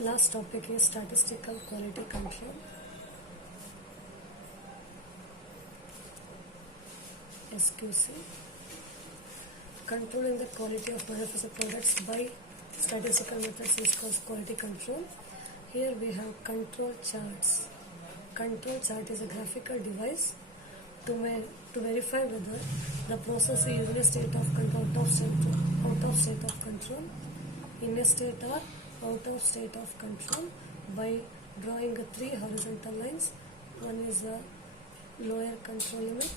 Last topic is statistical quality control. SQC. Controlling the quality of manufactured products by statistical methods is called quality control. Here we have control charts. Control chart is a graphical device to verify whether the process is in a state of control, out of state of control, in a state or out of state of control by drawing three horizontal lines. One is a lower control limit,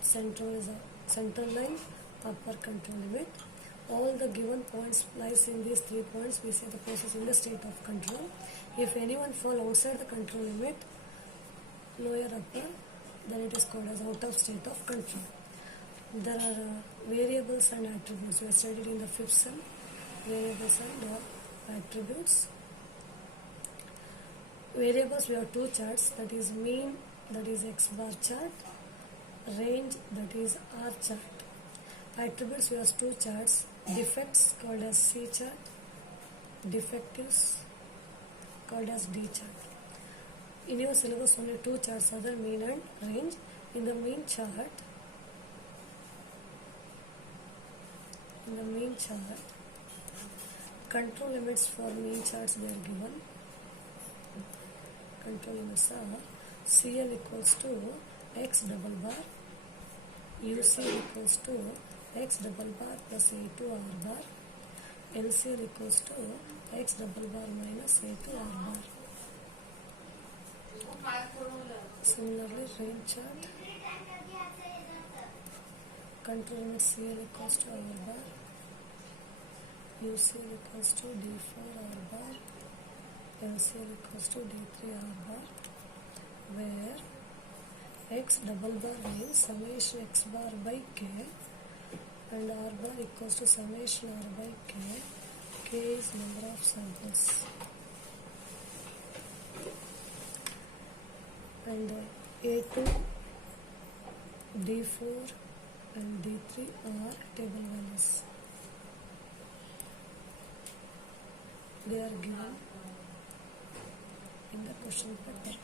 central is a central line, upper control limit. All the given points lies in these 3 points. We say the process in the state of control. If anyone fall outside the control limit, lower, upper, then it is called as out of state of control. There are variables and attributes. We have studied in the 5th sem. Variables and attributes. Variables, we have two charts, that is mean, that is X bar chart, range, that is R chart. Attributes, we have two charts, defects called as C chart, defectives called as D chart. In your syllabus only two charts are there, mean and range. In the mean chart, control limits for mean charts they are given. Control limits are CL equals to X double bar, UCL equals to X double bar plus A to R bar, LCL equals to X double bar minus A to R bar. Similarly, range chart, control limit CL equals to R bar, UCL equals to D4 R bar, LCL equals to D3 R bar, where X double bar means summation X bar by K and R bar equals to summation R by K. K is number of samples. And A2, D4 and D3 are table values. They are given in the question paper.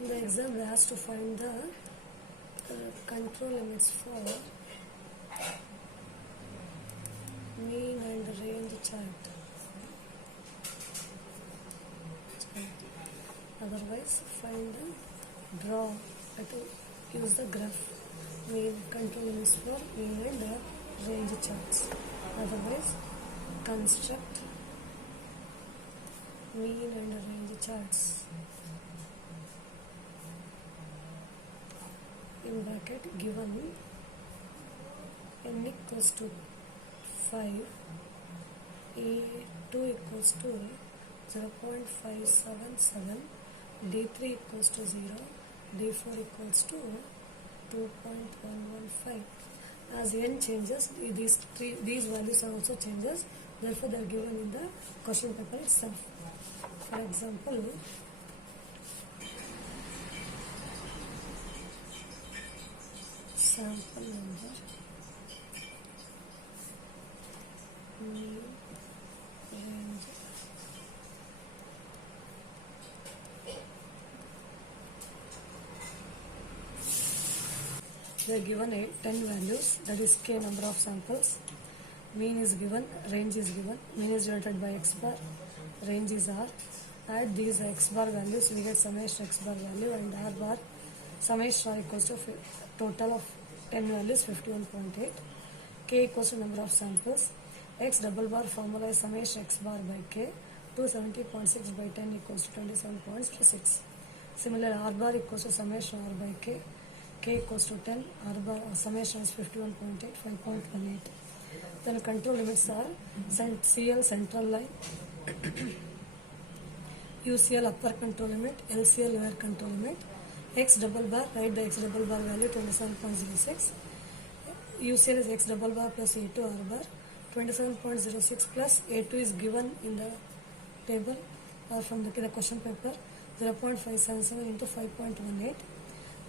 In the exam, they has to find the control limits for mean and range chart. Otherwise, find the draw, use the graph. Mean control limits for mean and range charts. Otherwise, construct mean and range charts. In bracket given n equals to 5, A2 equals to 0.577, D3 equals to 0, D4 equals to 2.115. As n changes, these values are also changes. Therefore, they are given in the question paper itself. For example, sample number, mean, range, they are given 10 values, that is K number of samples. Mean is given, range is given. Mean is divided by X bar, range is R. Add these X bar values, we get summation X bar value, and R bar summation R equals to total of 10 values 51.8. K equals to number of samples. X double bar formula is summation X bar by K. 270.6 by 10 equals to 27.6. Similarly, R bar equals to summation R by K. K equals to 10. R bar summation is 51.8, 5.18. Then control limits are CL central line, UCL upper control limit, LCL lower control limit. X double bar, write the X double bar value 27.06. UCL is X double bar plus A2 R bar. 27.06 plus A2 is given in the table or from the question paper. 0.577 into 5.18.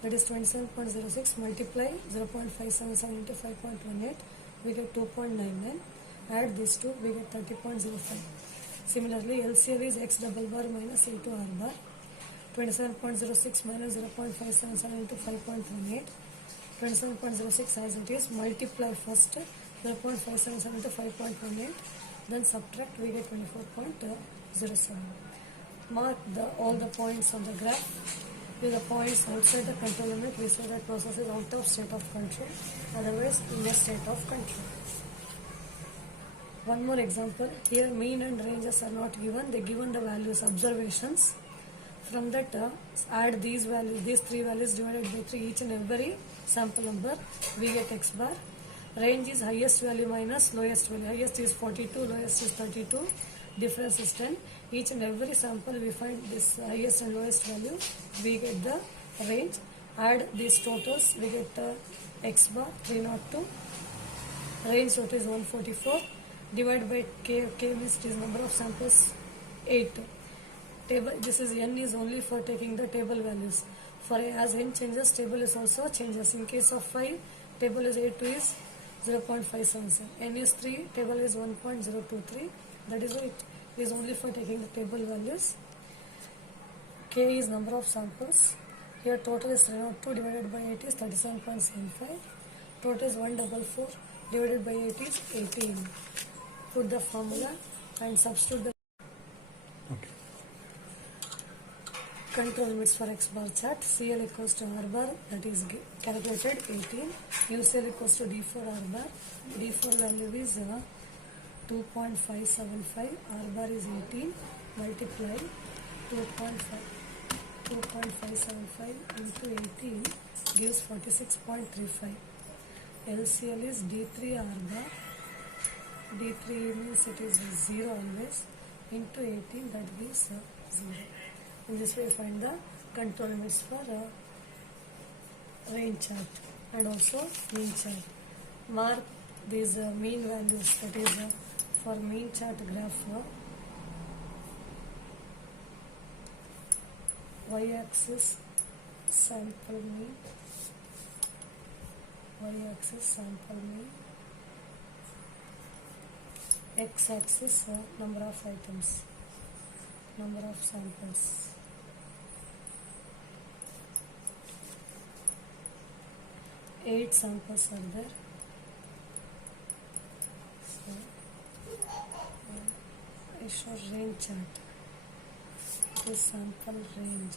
that is 27.06 multiply 0.577 into 5.18, we get 2.99. Add these two, we get 30.05. Similarly, LCL is x double bar minus A2 R bar. 27.06 minus 0.577 into 5.18. 27.06 as it is. Multiply first 0.577 into 5.18. Then subtract, we get 24.07. Mark all the points on the graph. With the points outside the control limit, we say that process is out of state of control, otherwise in a state of control. One more example. Here mean and ranges are not given. They given the values, observations. From that, add these values, these three values divided by 3, each and every sample number, we get x bar. Range is highest value minus lowest value. Highest is 42, lowest is 32. Difference is 10. Each and every sample we find this highest and lowest value, we get the range. Add these totals, we get x bar 302. Range total is 144. Divide by k, k means it is number of samples 8. Table, this is n is only for taking the table values. For as n changes, table is also changes. In case of 5, table is 8 is 0.577. N is 3, table is 1.023. That is why it is only for taking the table values. K is number of samples. Here total is 302 divided by 8 is 37.75. Total is 144 divided by 8 is 18. Put the formula and substitute the control limits for x bar chart. CL equals to R bar, that is calculated 18. UCL equals to D4 R bar. D4 value is 2.575. R bar is 18. Multiply 2.575 into 18 gives 46.35. LCL is D3 R bar. D3 means it is 0 always. Into 18, that gives 0. In this way, find the control limits for range chart and also mean chart. Mark these mean values, that is for mean chart graph, y-axis sample mean, y-axis sample mean, x-axis number of items, number of samples. 8 samples are there. So, I show range chart. This sample range.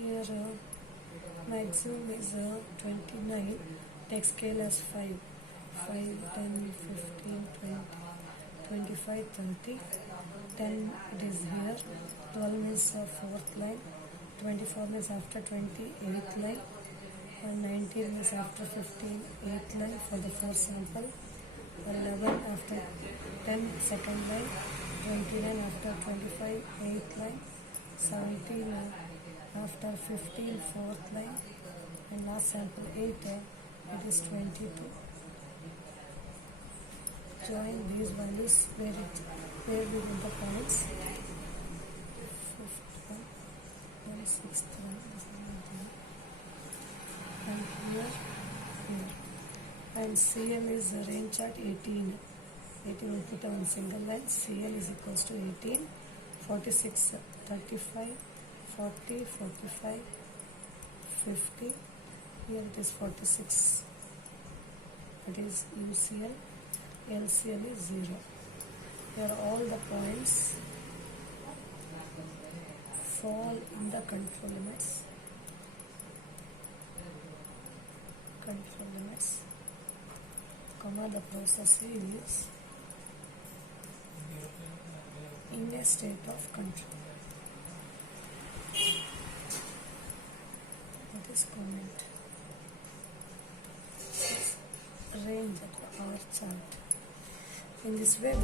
Here maximum is 29. Take scale as 5. 5, 10, 15, 20, 25, 30. 10 it is here. 12 means 4th line. 24 means after 20, 8th line. And 19 means after 15, 8th line for the first sample. 11 after 10, 2nd line. 29 after 25, 8th line. 17 after 15, 4th line. And last sample 8, it is 22. Join these values where we get the points. 5th one, 6th one, 7th one, and here. And CL is range chart 18. 18 will put on single line. CL is equals to 18, 46, 35, 40, 45, 50. Here it is 46. It is UCL. LCL is 0. Here all the points fall in the control limits. Control limits, comma, the process is in a state of control. That is comment. Range of our chart. In this way,